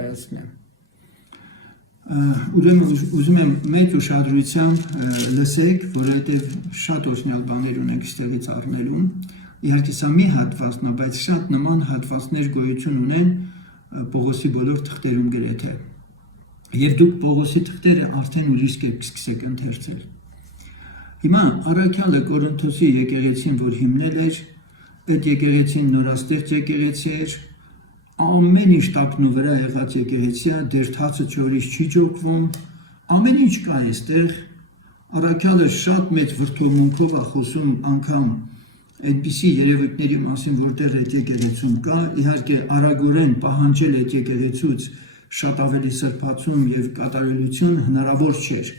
ներկայացնեմ։ Ուզում եմ մեծ ուշադրությամբ լսեք, որովհետև շատ օրհնյալ բաներ ունենք այստեղից առնելու։ Իհարկե սա մի հատվածն է, բայց շատ նման հատվածներ գոյություն ունեն Պողոսի բոլոր թղթերում գրեթե։ Եվ դուք Պողոսի թղթերը արդեն ուրիշ կսկսեք ընթերցել։ Հիմա առաքյալը Կորինթոսի եկեղեցին, որ հիմնել էր, այդ եկեղեցին նորաստեղծ եկեղեցի էր, ամեն ինչ տակնու վրա եղած եկեղեցի է, դեր թացը չորից չի ջոկվում, ամեն ինչ կա այստեղ, առաքյալը շատ մեծ վրդովմունքով է խոսում անգամ այնպիսի երևույթների մասին, որտեղ այդ եկեղեցում կա, իհարկե արագորեն պահանջել այդ եկեղեցուց շատ ավելի սրբացում եւ կատարելություն հնարավոր չէր,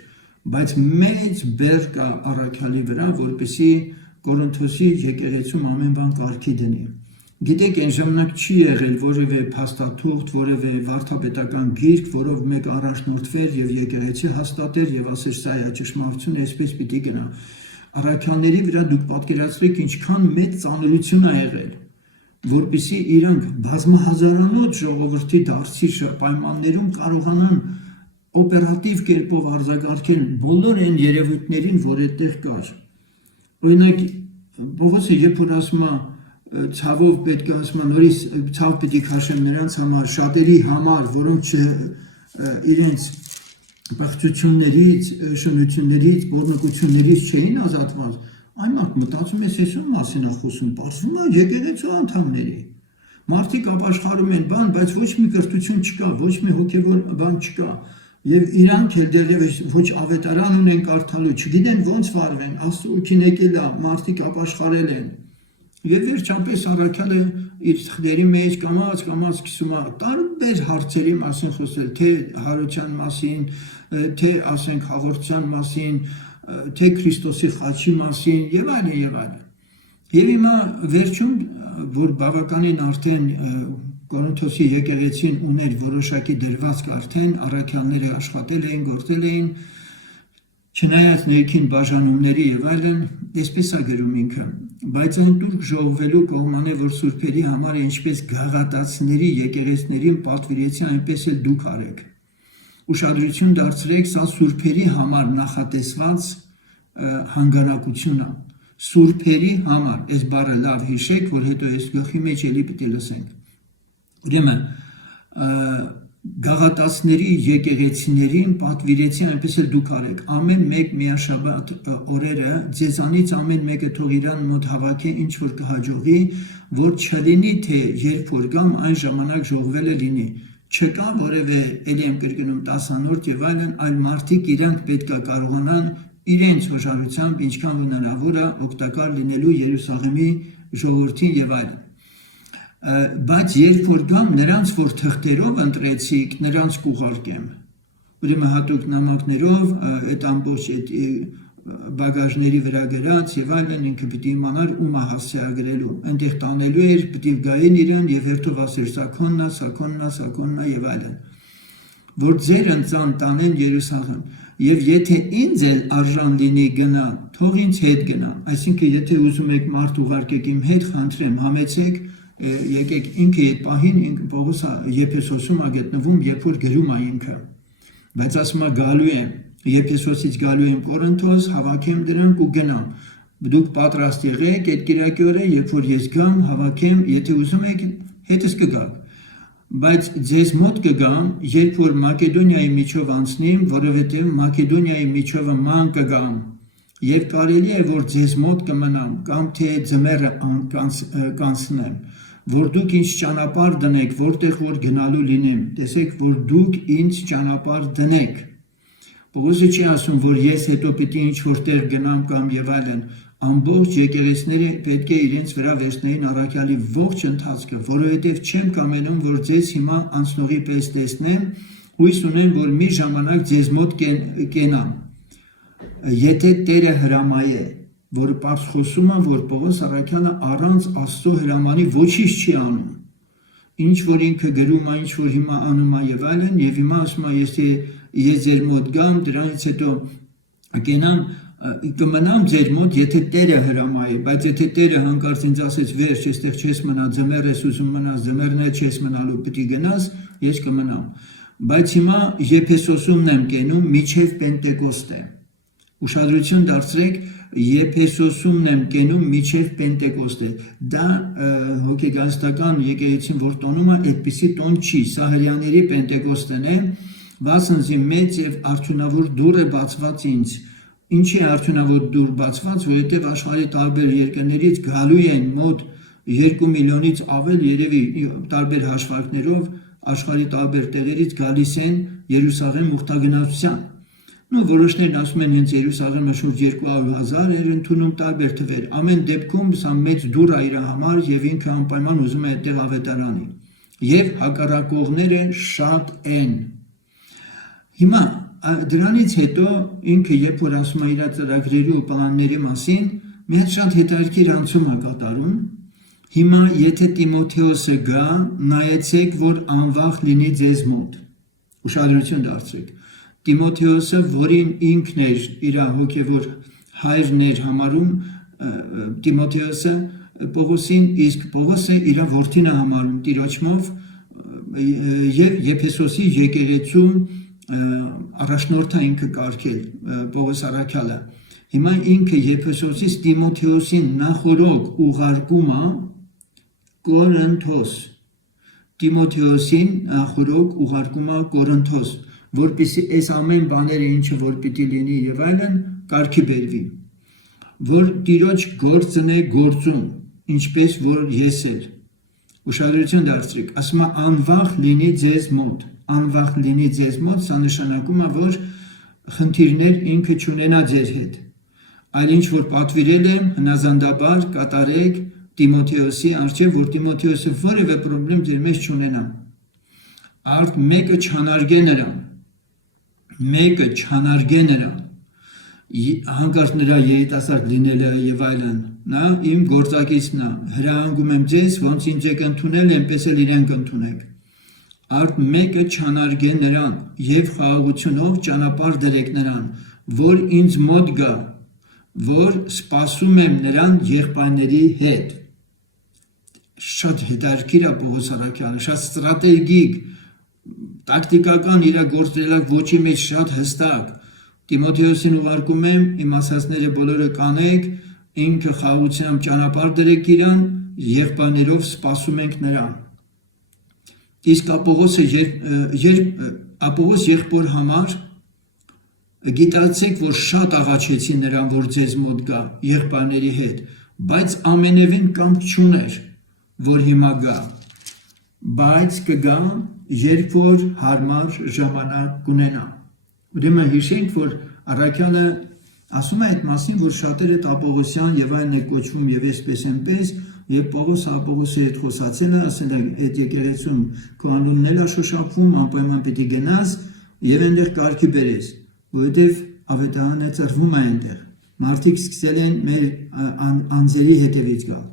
բայց մեծ բեռ կա առաքյալի վրա, որպեսզի Կորինթոսի եկեղեցում ամեն բան կարգի դնի։ Գիտեք, այն ժամանակ չի եղել որևէ փաստաթուղթ, որևէ վարդապետական գիրք, որով մեկ առաջնորդվեր եւ եկեղեցի հաստատեր եւ ասեր սա է ճշմարտությունը, այսպես պիտի գնա։ Առաքյալների վրա դուք պատկերացրեք ինչքան մեծ ծանրություն ա եղել, որպեսզի իրանք բազմահազարանոց ժողովրդի դարձի պայմաններում կարողանան օպերատիվ կերպով արձագանքել բոլոր այն երևույթներին, որ այդտեղ կար։ Օրինակ, Պողոսը երբ որ ասում է ցավով պետք է ասում նորից ցավ պիտի քաշեմ նրանց համար, շատերի համար, որոնք իրենց բախտություններից, շնություններից, բորնկություններից չէին ազատված, այն մարդ մտածում է սեսուն մասին է խոսում, պարզվում է եկեղեցու անդամների։ Մարդիկ ապաշխարում են բան, բայց ոչ մի կրթություն չկա, ոչ մի հոգևոր բան չկա։ Եվ իրանք էլ դեռևս ոչ ավետարան ունեն կարդալու, չգիտեն ոնց վարվեն, Աստծո ուքին եկել է, մարդիկ ապաշխարել են։ Եվ վերջապես առաքյալը իր թղթերի մեջ կամաց սկսում է տարբեր հարցերի մասին խոսել, թե հարության մասին, թե ասենք հաղորդության մասին, թե Քրիստոսի խաչի մասին եւ այլն եւ այլն։ Եվ հիմա վերջում, որ բավականին արդեն Կորինթոսի եկեղեցին ուներ որոշակի դրվածք արդեն, առաքյալները աշխատել էին, գործել էին, չնայած ներքին բաժանումների եւ այլն, այսպես է գրում ինքը, բայց այնտեղ ժողովելու կողման է, որ սուրբերի համար ինչպես գաղատացիների եկեղեցիներին պատվիրեցի, այնպես էլ դուք արեք։ Ուշադրություն դարձրեք, սա սուրբերի համար նախատեսված հանգանակություն է։ Սուրբերի համար, այս բառը լավ հիշեք, որ հետո այս գլխի մեջ էլի պիտի լսենք։ Ուրեմն գաղատացիների եկեղեցիներին պատվիրեցի, այնպես էլ դուք արեք, ամեն մեկ միաշաբաթ օրերը ձեզանից ամեն մեկը թող իրան մոտ հավաքի ինչ որ կհաջողի, որ չլինի թե երբ որ գամ այն ժամանակ ժողվելը լինի, չկա որևէ էլի եմ կրկնում 10-րդ եւ այլն, այլ մարդիկ իրանք պետք է կարողանան իրենց հոժարությամբ ինչքան հնարավոր է օգտակար լինելու Երուսաղեմի ժողովրդին եւ այլն։ Բայց երբ որ գամ նրանց, որ թղթերով ընտրեցիք, նրանց կուղարկեմ։ Ուրեմն հատուկ նամակներով այդ ամբողջ այդ բագաժների վրա գրած եւ այլն ինքը պիտի իմանար ում է հասցեագրելու։ Այնտեղ տանելու էր, պիտի գային իրեն եւ հերթով ասեր սակոննա եւ այլն։ Որ ձեր ընծան տանեն Երուսաղեմ։ Եվ եթե ինձ էլ արժան լինի գնա, թող ինձ հետ գնա։ Այսինքն եթե ուզում եք մարդ ուղարկեք իմ հետ, խնդրեմ, համեցեք, եկեք ինքը այդ պահին ինքը Պողոսը Եփեսոսում է գտնվում, երբ որ գրում է ինքը։ Բայց ասում է գալու եմ, Եփեսոսից գալու եմ Կորինթոս, հավաքեմ դրանք ու գնամ։ Դուք պատրաստ եղեք այդ կիրակի օրը, երբ որ ես գամ, հավաքեմ, եթե ուզում եք, հետս կգաք։ Բայց ձեզ մոտ կգամ, երբ որ Մակեդոնիայի միջով անցնեմ, որովհետև Մակեդոնիայի միջովը ման կգամ։ Եվ կարելի է, որ ձեզ մոտ կմնամ, կամ թե ձմեռը կանցնեմ, որ դուք ինձ ճանապարհ դնեք, որտեղ որ գնալու լինեմ, տեսեք, որ դուք ինձ ճանապարհ դնեք։ Պողոսը չի ասում, որ ես հետո պիտի ինչ որտեղ գնամ կամ եւ այլն, ամբողջ եկեղեցիները պետք է իրենց վրա վերցնեին առաքյալի ողջ ընթացքը, որովհետև չեմ կամենում, որ ձեզ հիմա անցնողի պես տեսնեմ, հույս ունեմ, որ մի ժամանակ ձեզ մոտ կենամ։ Եթե Տերը հրամայե, որ պարզ խոսում է, որ Պողոս առաքյալը առանց Աստծո հրամանի ոչինչ չի անում։ Ինչ որ ինքը գրում է, ինչ որ հիմա անում է եւ այլն, եւ հիմա ասում է, ես ձեր մոտ գամ, դրանից հետո կենամ, կմնամ ձեր մոտ, եթե Տերը հրամայի, բայց եթե Տերը հանկարծ ինձ ասեց վերջ, այստեղ չես մնա, ձմեռ ես ուզում մնաս, ձմեռն է չես մնալու, պիտի գնաս, ես կմնամ։ Բայց հիմա Եփեսոսումն եմ կենում միջև Պենտեկոստե։ Ուշադրություն դարձրեք, Եփեսոսումն եմ կենում միջև Պենտեկոստե։ Դա հոգեգանստական եկեղեցին որ տոնում է, այդպիսի տոն չի, սա հրեաների Պենտեկոստեն է, վասնզի մեծ եւ արդյունավոր դուռ է բացված ինձ։ Ինչի է արդյունավոր դուռ բացված, որովհետև աշխարհի տարբեր երկրներից գալու են մոտ 2 միլիոնից ավել երևի տարբեր հաշվարկներով աշխարհի տարբեր տեղերից գալիս են Երուսաղեմ ուխտագնացության։ Նու որոշներն ասում են հենց Երուսաղեմը շուրջ 200,000 էր ընդունում տարբեր թվեր։ Ամեն դեպքում սա մեծ դուռ է իր համար եւ ինքը անպայման ուզում է այդտեղ ավետարանի։ Եվ հակառակողները շատ են։ Հիմա դրանից հետո ինքը երբ որ ասում է իր ծրագրերի ու պլանների մասին, մի հատ շատ հետաքրքիր անցում է կատարում։ Հիմա եթե Տիմոթեոսը գա, նայեցեք, որ անվախ լինի ձեզ մոտ։ Ուշադրություն դարձրեք։ Տիմոթեոսը, որին ինքն էր իր հոգևոր հայրն էր համարում, Տիմոթեոսը Պողոսին, իսկ Պողոսը իր որդին է համարում Տիրոջմով եւ Եփեսոսի եկեղեցու առաջնորդը ինքը կարգել Պողոս առաքյալը։ Հիմա ինքը Եփեսոսից Տիմոթեոսին նախորոք ուղարկում է Կորինթոս։ Տիմոթեոսին նախորոք ուղարկում է Կորինթոս, որպեսզի այս ամեն բաները ինչը որ պիտի լինի եւ այլն կարգի բերվի։ Որ Տիրոջ գործն է գործում, ինչպես որ ես էլ։ Ուշադրություն դարձրեք, ասում է անվախ լինի ձեզ մոտ։ Անվախ լինի ձեզ մոտ, սա նշանակում է, որ խնդիրներ ինքը չունենա ձեր հետ։ Այլ ինչ որ պատվիրել եմ, հնազանդաբար կատարեք Տիմոթեոսի առջև, որ Տիմոթեոսը որևէ խնդրեմ ձեր մեջ չունենա։ Արդ մեկը չանարգե նրան։ Մեկը չանարգե նրան։ Հանկարծ նրա երիտասարդ լինելը եւ այլն, նա իմ գործակիցն է։ Հրահանգում եմ ձեզ, ոնց ինձ եք ընդունել, այնպես էլ իրեն կընդունեք։ Արդ մեկը չանարգե նրան եւ խաղաղությունով ճանապարհ դրեք նրան, որ ինձ մոտ գա, որ սպասում եմ նրան եղբայրների հետ։ Շատ հետաքրքիր է Պողոս առաքյալը, շատ ստրատեգիկ, տակտիկական իր գործելակ ոչի մեջ շատ հստակ։ Տիմոթեոսին ուղարկում եմ, իմ ասածները բոլորը կանեք, ինքը խաղաղությամբ ճանապարհ դրեք իրան, եղբայրներով սպասում ենք նրան։ Իսկ Ապողոս եղբոր համար գիտացեք, որ շատ աղաչեցի նրան, որ ձեզ մոտ գա եղբայրների հետ, բայց ամենևին կամք չուներ, որ հիմա գա, բայց կգա, երբ որ հարմար ժամանակ կունենա։ Ուրեմն հիշենք, որ առաքյալը ասում է այդ մասին, որ շատերը Ապողոսյան եւ այլն է կոչվում եւ այսպես այնպես, եւ Պողոս Ապողոսի հետ խոսացել է, ասել է այդ եկեղեցում քո անունն էլ շոշափվում, անպայման պիտի գնաս եւ այնտեղ կարգի բերես, որովհետեւ ավետարանը ծրվում է այնտեղ։ Մարդիկ սկսել են մեր անձերի հետևից գալ։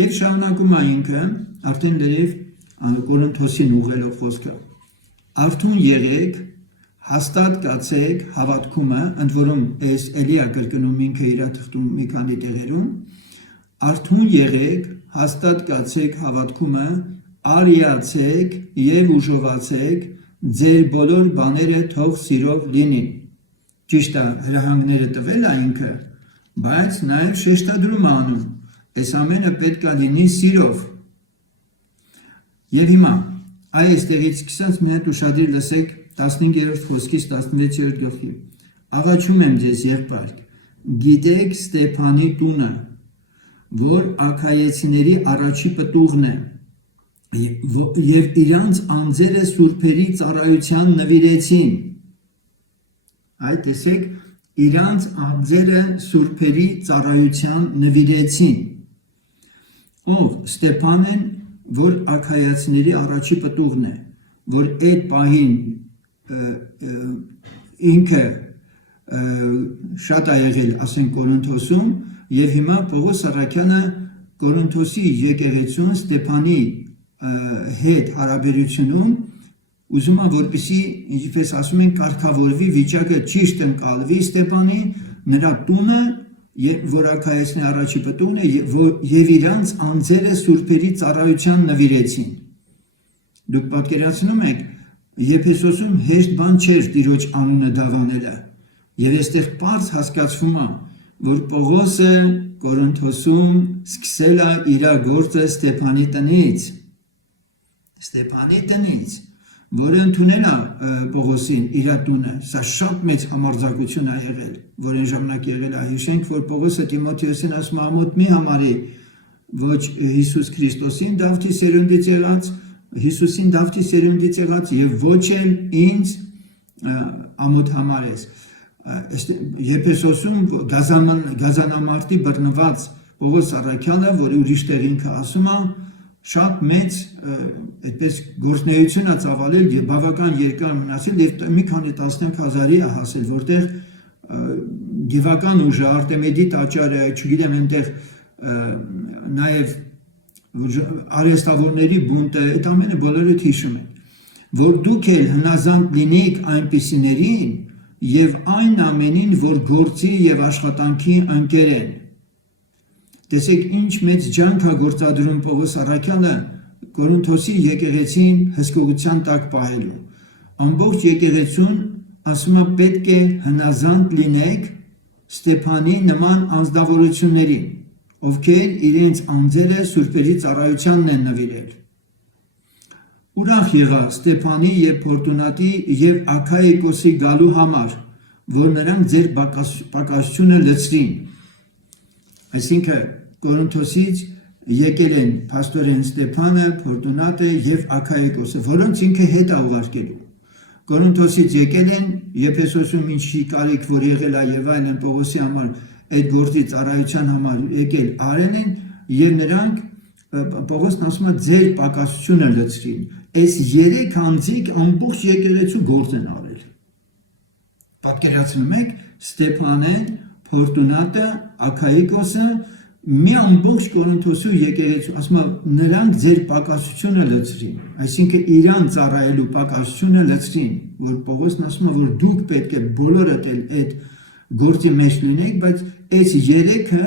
Եվ շարունակում է ինքը, արդեն լրիվ Կորինթոսին ուղղելով խոսքը։ Արթուն եղեք, հաստատ կացեք հավատքումը, ընդ որում այս էլիա կրկնում ինքը իր թղթում մի քանի տեղերում, արթուն եղեք, հաստատ կացեք հավատքումը, արիացեք եւ ուժովացեք, ձեր բոլոր բաները թող սիրով լինի։ Ճիշտ է, հրահանգները տվել է ինքը, բայց նաեւ շեշտադրում է անում, այս ամենը պետք է լինի սիրով։ Եվ հիմա այստեղից սկսած մի հատ ուշադիր լսեք 15-րդ խոսքից 16-րդ գլխի։ Աղաչում եմ ձեզ եղբայր, գիտեք Ստեփանի տունը, որ Աքայեցիների առաջի պտուղն է, եւ իրանց անձերը սուրբերի ծառայության նվիրեցին։ Այդ տեսեք, իրանց անձերը սուրբերի ծառայության նվիրեցին։ Ով Ստեփանն, որ Աքայեցիների առաջի պտուղն է, որ այդ պահին ինքը շատ է եղել, ասենք Կորինթոսում, եւ հիմա Պողոս առաքյալը Կորինթոսի եկեղեցուն Ստեփանի հետ հարաբերությունում ուզում է որպեսզի, ինչպես ասում են, կարգավորվի վիճակը ճիշտ ընկալվի Ստեփանի նրա տունը, որ արքայացնի առաջի պտունը եւ իրանց անձերը սուրբերի ծառայության նվիրեցին։ Դուք պատկերացնում եք, Եփեսոսում հեշտ բան չէր Տիրոջ անունը դավանելը, եւ այստեղ պարզ հասկացվում է, որ Պողոսը Կորինթոսում սկսել է իր գործը Ստեփանի տնից, որը ընդունել է Պողոսին իր տունը։ Սա շատ մեծ համարձակություն է եղել, որ այն ժամանակ եղել է։ Հիշենք, որ Պողոսը Տիմոթեոսին ասում է ամոթ մի համարի ոչ Հիսուս Քրիստոսին Դավթի սերունդից եղած եւ ոչ էլ ինձ ամոթ համարես։ Եփեսոսում գազանամարտի բռնված Պողոս առաքյալը, որ ուրիշ տեղ ինքը ասում է, շատ մեծ այդպես գործնեություն է ծավալել եւ բավական երկար մնացել եւ մի քանի տասնյակ հազարի է հասել, որտեղ գիվական ուժը, Արտեմիդի տաճարը, չգիտեմ, այնտեղ նաեւ արեստավորների բունտը, այդ ամենը բոլորը հիշում են, որ դուք էլ հնազանդ լինեիք այնպիսիներին եւ այն ամենին, որ գործի եւ աշխատանքի ընկեր են։ Տեսեք ինչ մեծ ջանք է գործադրում Պողոս առաքյալը Կորինթոսի եկեղեցին հսկողության տակ պահելու։ Ամբողջ եկեղեցուն ասում է պետք է հնազանդ լինեք Ստեփանի նման անձնավորություններին, ովքեր իրենց անձերը սուրբերի ծառայությանն են նվիրել։ Ուրախ եղա Ստեփանի եւ Ֆորտունատի եւ Աքայիկոսի գալու համար, որ նրանք ձեր պակասությունը լցրին։ Այսինքն Կորինթոսից եկել են փաստորեն Ստեփանը, Ֆորտունատը եւ Աքայիկոսը, որոնց ինքը հետ է ուղարկելու։ Կորինթոսից եկել են, Եփեսոսում ինչի կարիք որ եղել է եւ այլն Պողոսի համար այդ գործի ծառայության համար եկել արել են եւ նրանք Պողոսն ասում է ձեր պակասությունը լցրին։ Այս 3 անձիկ ամբողջ եկեղեցու գործ են արել։ Պատկերացնում եք Ստեփանեն, Ֆորտունատը, Աքայիկոսը մի ամբողջ Կորինթոսու եկեղեցու, ասում է նրանք ձեր պակասությունը լցրին, այսինքն իրան ծառայելու պակասությունը լցրին, որ Պողոսն ասում է, որ դուք պետք է բոլորդ էլ այդ գործի մեջ լինեք, բայց այս 3-ը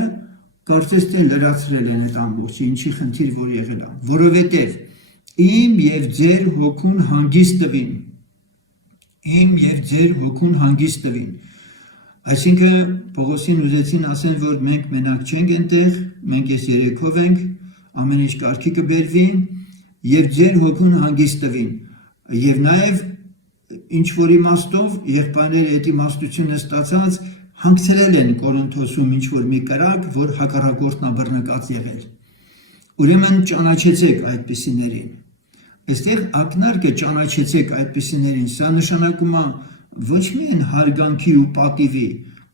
կարծես թե լրացրել են այդ ամբողջը, ինչի խնդիր որ եղել է, որովհետև իմ եւ ձեր հոգուն հանգիստ տվին, Այսինքն Պողոսին ուզեցին ասեն, որ մենք մենակ չենք այնտեղ, մենք այս երեքով ենք, ամեն ինչ կարգի կբերվի եւ ձեր հոգուն հանգիստ տվին։ Եվ նաեւ ինչ որ իմաստով եղբայրները այդ իմաստությունը ստացած հանգցրել են Կորինթոսում ինչ որ մի կրակ, որ հակառակորդն բռնկած եղել։ Ուրեմն ճանաչեցեք այդպիսիներին։ Այստեղ ակնարկը ճանաչեցեք այդպիսիներին, սա նշանակում է ոչ միայն հարգանքի ու պատիվի,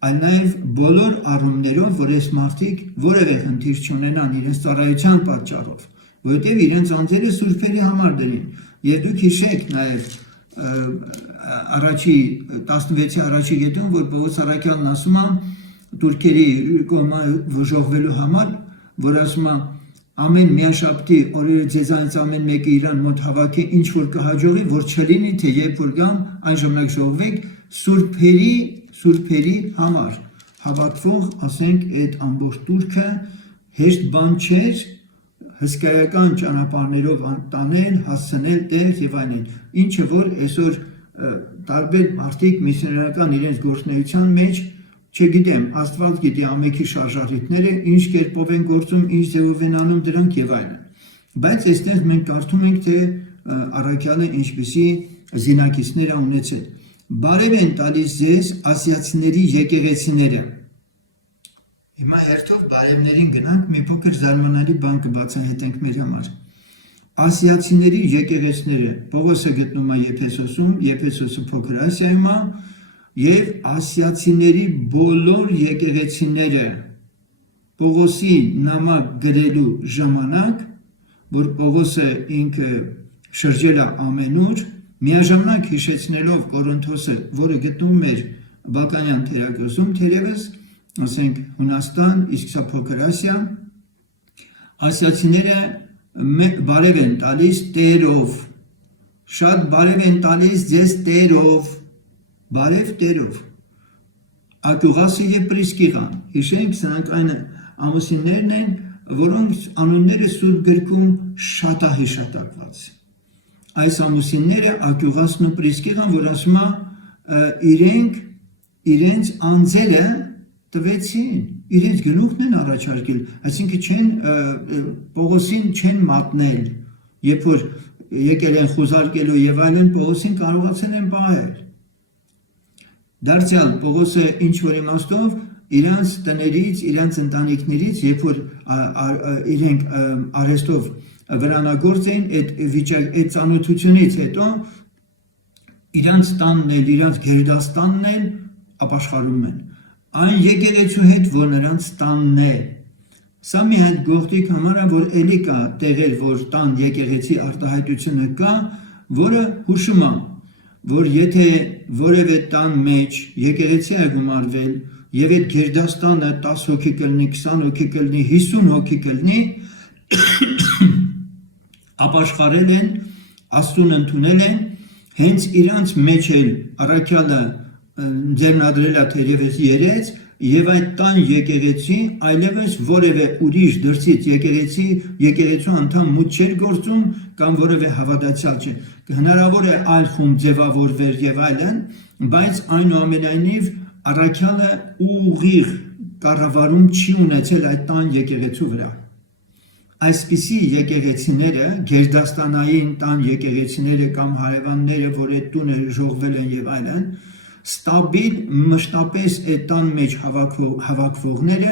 այլ նաև բոլոր առումներով, որ այս մարդիկ որևէ խնդիր չունենան իրենց ծառայության պատճառով, որովհետև իրենց անձերը սուրբերի համար դրին։ Եվ դուք հիշեք նաև առաջի 16-ի առաջի գետում, որ Պողոս առաքյալն ասում է թուրքերի կողմը ժողվելու համար, որ ասում է ամեն միաշաբթի օրերը ձեզանից ամեն մեկը իրան մոտ հավաքի ինչ որ կհաջողի, որ չլինի թե երբ որ գամ այն ժամանակ ժողվեք սուրբերի համար հավաքվող, ասենք այդ ամբողջ турքը հեշտ բան չէր հսկայական ճանապարհներով տանել, հասցնել տեղ եւ այլն, ինչը որ այսօր տարբեր մարդիկ միսիոներական իրենց գործունեության մեջ չգիտեմ, Աստված գիտի ամենքի շարժառիթները, ինչ կերպով են գործում, ինչ ձևով են անում դրանք եւ այլն։ Բայց այստեղ մենք կարդում ենք, թե առաքյալը ինչպիսի զինակիցներ ունեցել։ Բարև են տալիս ձեզ ասիացիների եկեղեցիները։ Հիմա հերթով բարևներին գնանք, մի փոքր զարմանալի բան կբացահայտենք մեր համար։ Ասիացիների եկեղեցիները Պողոսը գտնում է Եփեսոսում, Եփեսոսը փոքր Ասիայում է, եւ ասիացիների բոլոր եկեղեցիները Պողոսի նամակ գրելու ժամանակ, որ Պողոսը ինքը շրջել է ամենուր, միաժամանակ հիշեցնելով Կորինթոսը, որը գտնվում էր Բալկանյան թերակղզում, թերևս, ասենք Հունաստան, իսկ սա փոքր Ասիա, ասիացիները բարև են տալիս Տերով, շատ բարև են տալիս ձեզ Տերով, բարև Տերով, Ակյուղասը եւ Պրիսկիղան։ Հիշենք, սրանք այն ամուսիններն են, որոնց անունները Սուրբ գրքում շատ է հիշատակված։ Այս ամուսինները Ակյուղասն ու Պրիսկիղան, որ ասում է իրենց անձերը տվեցին, իրենց գլուխն են առաջարկել, այսինքն Պողոսին չեն մատնել, երբ որ եկել են խոզարկելու եւ այլն, Պողոսին կարողացել են պահել։ Դարձյալ Պողոսը ինչ որ իմաստով իրանց տներից, իրանց ընտանիքներից, երբ որ իրենք արհեստով վրանագործ էին, այդ ծանոթությունից հետո իրանց տանն էլ, իրանց գերդաստանն էլ ապաշխարում են։ Այն եկեղեցու հետ, որ նրանց տանն է։ Սա մի հատ գողտրիկ համար է, որ էլի կա տեղեր, որ տան եկեղեցի արտահայտությունը կա, որը հուշում է, որ եթե որևէ տան մեջ եկեղեցի է գումարվել եւ այդ գերդաստանը 10 հոգի կլինի, 20 հոգի կլինի, 50 հոգի կլինի, ապաշխարել են, Աստծուն ընդունել են, հենց իրանց մեջ էլ առաքյալը ձեռնադրել է թերևս երեց եւ այդ տան եկեղեցի այլևս որևէ ուրիշ դրսից եկեղեցու անդամ մուտք չէր գործում կամ որևէ հավատացյալ չէ։ Հնարավոր է այլ խումբ ձևավորվեր եւ այլն, բայց այնուամենայնիվ առաքյալը ուղիղ կառավարում չի ունեցել այդ տան եկեղեցու վրա։ Այսպիսի եկեղեցիները, գերդաստանային տան եկեղեցիները կամ հարևանները, որ այդ տունը ժողվել են եւ այլն, ստաբիլ մշտապես այդ տան մեջ հավաքվողները,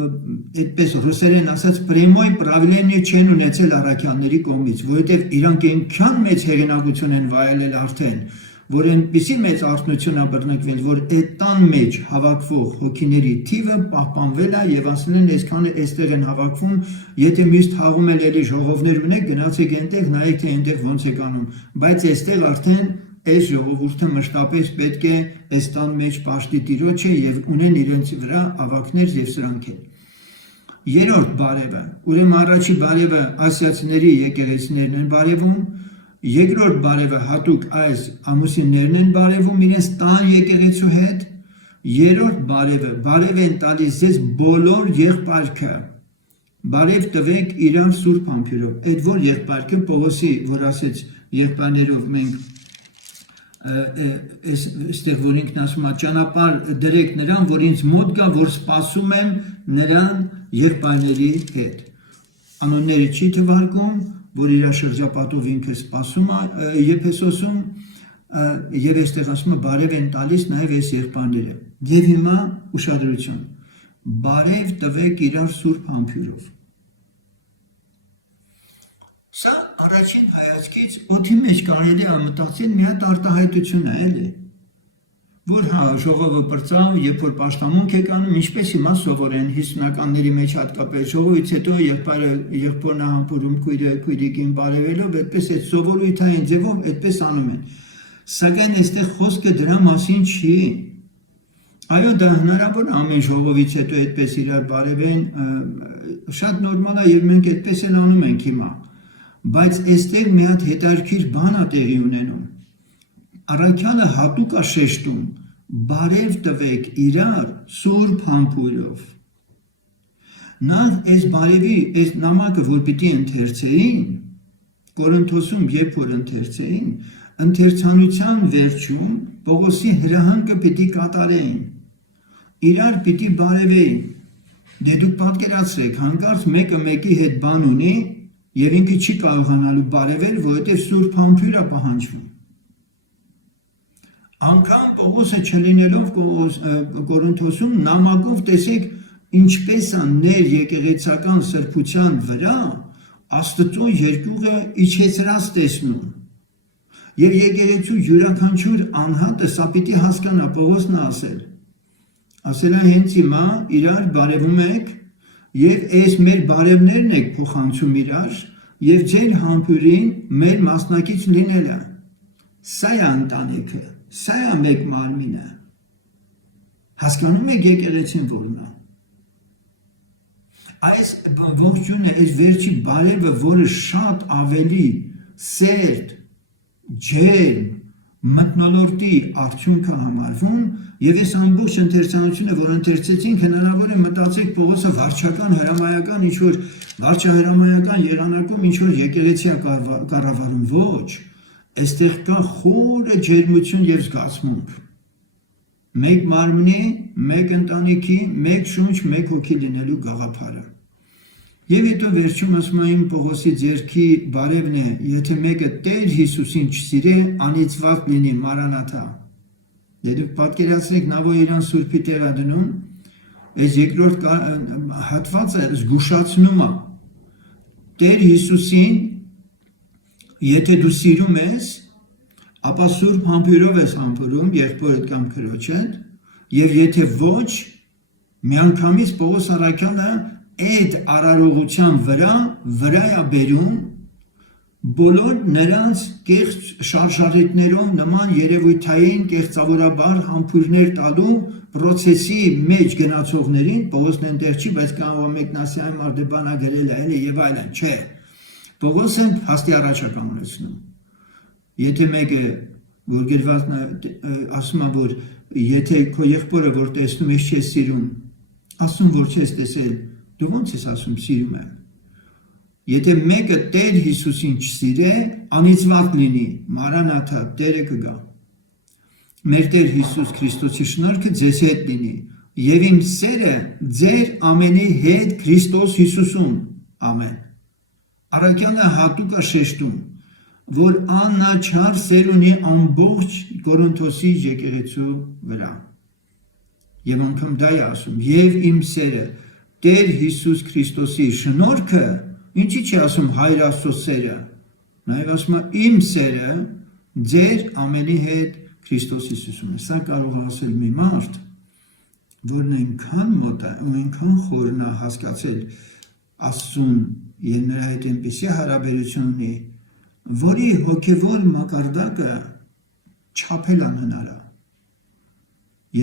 այդպես ռուսերեն ասած, պրեմոյ պրավիլենի չեն ունեցել առաքյալների կողմից, որովհետեւ իրանք այնքան մեծ հեղինակություն են վայելել արդեն, որ այնպիսի մեծ արթնություն է բռնկվել, որ այդ տան մեջ հավաքվող հոգիների թիվը պահպանվել է եւ ասել են այսքանը այստեղ են հավաքվում, եթե միշտ թաղում էլ էլի ժողովներ ունեք, գնացեք այնտեղ, նայեք թե այնտեղ ոնց է կանում, բայց այստեղ արդեն այս ժողովուրդը մշտապես պետք է այս տան մեջ պաշտի Տիրոջը եւ ունեն իրենց վրա ավակներ եւ սրանք են։ Երրորդ բարևը, ուրեմն առաջի բարևը ասիացիների եկեղեցիներն են բարևում, երկրորդ բարևը հատուկ այս ամուսիններն են բարևում իրենց տան եկեղեցու հետ, երրորդ բարև են տալիս ձեզ բոլոր եղբայրքը, բարև տվեք իրան սուրբ համբույրով, այդ որ եղբայրքը Պողոսի, որ ասեց եղբայրներով մենք այստեղ որ ինքն ասում է ճանապարհ դրեք նրան, որ ինձ մոտ գա, որ սպասում եմ նրան եղբայրների հետ։ Անոնները չի թվարկում, որ իր շրջապատով ինքը սպասում է Եփեսոսում եւ այստեղ ասում է բարև են տալիս նաեւ այս եղբայրները։ Եվ հիմա ուշադրություն։ Բարև տվեք իրար սուրբ համբույրով։ Սա առաջին հայացքից օդի մեջ կարելի է մտածել մի հատ արտահայտություն է, էլի, որ ժողովը բրծավ, երբ որ պաշտամունք է կանում, ինչպես հիմա սովորեն 50-ականների մեջ հատկապես ժողովից հետո եղբորն է համբուրում քույրիկին բարևելով, այդպես այդ սովորույթային ձևով այդպես անում են։ Սակայն այստեղ խոսքը դրա մասին չի։ Այո, դա հնարավոր է ամեն ժողովից հետո այդպես իրար բարևեն, շատ նորմալ է եւ մենք այդպես էլ անում ենք հիմա։ Բայց այստեղ մի հատ հետաքրքիր բան է տեղի ունենում։ Առաքյալը հատուկ է շեշտում, բարև տվեք իրար սուրբ համբույրով։ Նախ այս բարևի, այս նամակը, որ պիտի ընթերցեին, Կորինթոսում երբ որ ընթերցեին, ընթերցանության վերջում Պողոսի հրահանգը պիտի կատարեին, իրար պիտի բարևեին։ Դե դուք պատկերացրեք, հանկարծ մեկը մեկի հետ բան ունի եւ ինքը չի կարողանալու բարևել, որովհետեւ սուրբ համբույր է պահանջվում։ Անկամ Պողոսը չլինելով Կորինթոսում նամակով տեսեք ինչպես է ներ եկեղեցական սրբության վրա Աստծո երկյուղը իջեցրած տեսնում։ Եվ եկեղեցու յուրաքանչյուր անհատը սա պիտի հասկանա, Պողոսն է ասել է հենց հիմա իրար բարևում եք եւ այս մեր բարևներն եք փոխանցում իրար եւ ձեր համբույրին մեր մասնակից լինելը։ Սա է ընտանիքը, սա է մեկ մարմինը։ Հասկանում եք եկեղեցին որն է։ Այս ողջունը, այս վերջի բարևը, որը շատ ավելի սերտ, ջերմ, մթնոլորտի արդյունքը համարվում, եւ այս ամբողջ ընթերցանությունը, որ ընթերցեցինք, հնարավոր է մտածեք Պողոսը վարչական, հրամայական, ինչ-որ վարչահրամայական եղանակում ինչ-որ եկեղեցի կառավարում, ոչ, այստեղ կա խորը ջերմություն եւ զգացմունք, մեկ մարմնի, մեկ ընտանիքի, մեկ շունչ, մեկ հոգի լինելու գաղափարը։ Եվ հետո վերջում ասում եմ Պողոսի ձեռքի բարևն է, եթե մեկը Տեր Հիսուսին չսիրե, անիծված լինի, Մարանաթա։ Դուք պատկերացրեք, նա որ իրան սուրբի տեր է դնում, այս երկրորդ հատվածը զգուշացնում է Տեր Հիսուսին, եթե դու սիրում ես, ապա սուրբ համբույրով ես համբուրում եղբորդ կամ քրոջդ, եւ եթե ոչ, միանգամից Պողոս առաքյալը այդ արարողության վրա է բերում բոլոր նրանց կեղծ շարժառիթներով նման երևույթային կեղծավորաբար համբույրներ տալու process-ի մեջ գնացողներին, Պողոսն այնտեղ չի, բայց կարող է մեկն ասի այն մարդը բանա գրել է եւ այլն, չէ։ Պողոսը հաստի առաջ է կանգնեցնում։ Եթե մեկը որ գրվածն ասում է, որ եթե քո եղբորը որ տեսնում ես չես սիրում, ասում որ չես տեսել, դու ո՞նց ես ասում սիրում եմ։ Եթե մեկը Տեր Հիսուսին չսիրե, անիծված լինի, Մարանաթա, Տերը կգա։ Մեր Տեր Հիսուս Քրիստոսի շնորհքը ձեզ հետ լինի, եւ իմ սերը ձեր ամենի հետ Քրիստոս Հիսուսում։ Ամեն։ Առաքյալը հատուկ է շեշտում, որ աննաչար սեր ունի ամբողջ Կորինթոսի եկեղեցու վրա։ Եվ անգամ դա է ասում, եւ իմ սերը Տեր Հիսուս Քրիստոսի շնորհքը, ինչի՞ չի ասում Հայր Աստծո սերը, նաեւ ասում է իմ սերը ձեր ամենի հետ Քրիստոս Հիսուսում։ Սա կարող է ասել մի մարդ, որն այնքան մոտ է, այնքան խորն է հասկացել Աստծուն եւ նրա հետ այնպիսի հարաբերություն ունի, որի հոգևոր մակարդակը չափել անհնար է։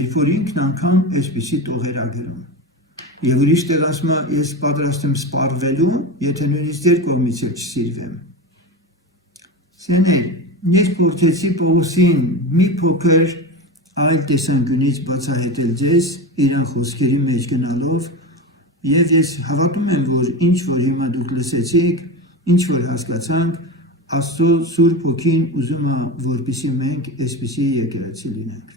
Երբ որ ինքն անգամ այսպիսի տողեր է գրում։ Եվ ուրիշ տեղ ասում է, ես պատրաստ եմ սպառվելու, եթե նույնիսկ ձեր կողմից էլ չսիրվեմ։ Սեներ, ես փորձեցի Պողոսին մի փոքր այլ տեսանկյունից բացահայտել ձեզ, իրան խոսքերի մեջ գնալով, եւ ես հավատում եմ, որ ինչ որ հիմա դուք լսեցիք, ինչ որ հասկացանք, Աստծո Սուրբ Հոգին ուզում է, որպեսզի մենք այսպիսի եկեղեցի լինենք։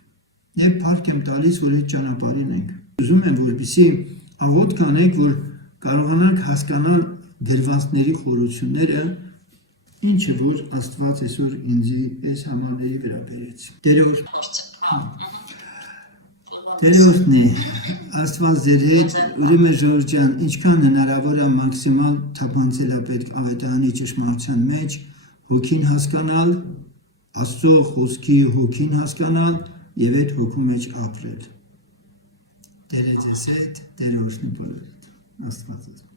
Եվ փառք եմ տալիս, որ այդ ճանապարհին ենք։ Ուզում եմ, որպեսզի աղոթք անենք, որ կարողանանք հասկանալ գրվածքների խորությունները, ինչը որ Աստված այսօր ինձ այս համարների վրա բերեց։ Տերորդն է, Աստված ձեր հետ, ուրեմն Ժորժ ջան, ինչքան հնարավոր է մաքսիմալ թափանցել է պետք ավետարանի ճշմարտության մեջ, հոգին հասկանալ, Աստծո խոսքի հոգին հասկանալ եւ այդ հոգու մեջ ապրել։ Տերը ձեզ հետ, Տեր օրհնի բոլորիդ։ Աստված